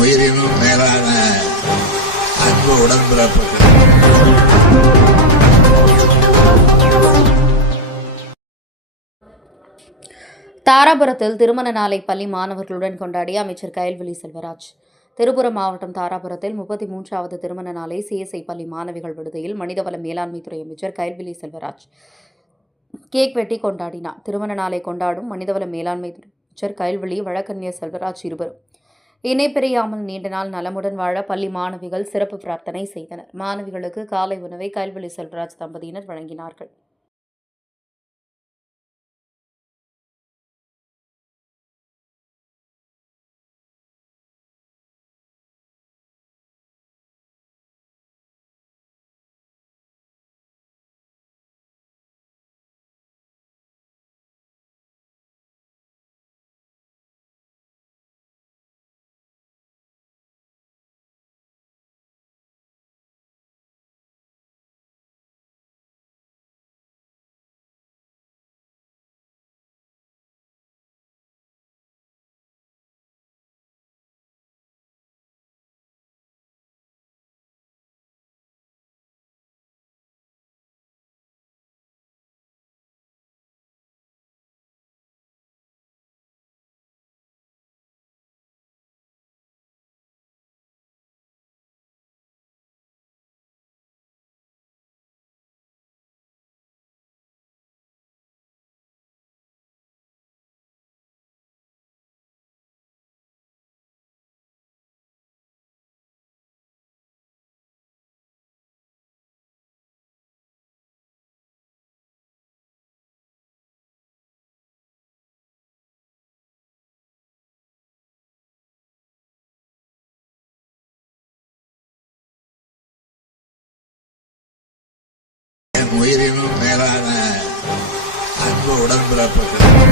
உயிரினும் மேலான அன்பு உடன்பிறப்புகள். தாராபுரத்தில் திருமண நாளை பள்ளி மாணவர்களுடன் கொண்டாடிய அமைச்சர் கயல்விழி செல்வராஜ். திருப்புரம் மாவட்டம் தாராபுரத்தில் முப்பத்தி மூன்றாவது திருமண நாளை சிஎஸ்ஐ பள்ளி மாணவிகள் விடுதியில் மனிதவள மேலாண்மைத்துறை அமைச்சர் கயல்விழி செல்வராஜ். கேக் வெட்டி கொண்டாடினார். திருமண நாளை கொண்டாடும் மனிதவள மேலாண்மை அமைச்சர் கயல்விழி வழக்கறிஞர் செல்வராஜ் இருவரும். இணை பிரியாமல் நீண்ட நாள் நலமுடன் வாழ பள்ளி மாணவிகள் சிறப்பு பிரார்த்தனை செய்தனர். மாணவிகளுக்கு காலை உணவை கல்வெளி செல்வராஜ் தம்பதியினர் வழங்கினார்கள். என் மேலான அன்பு உடன்பிறப்புகள்.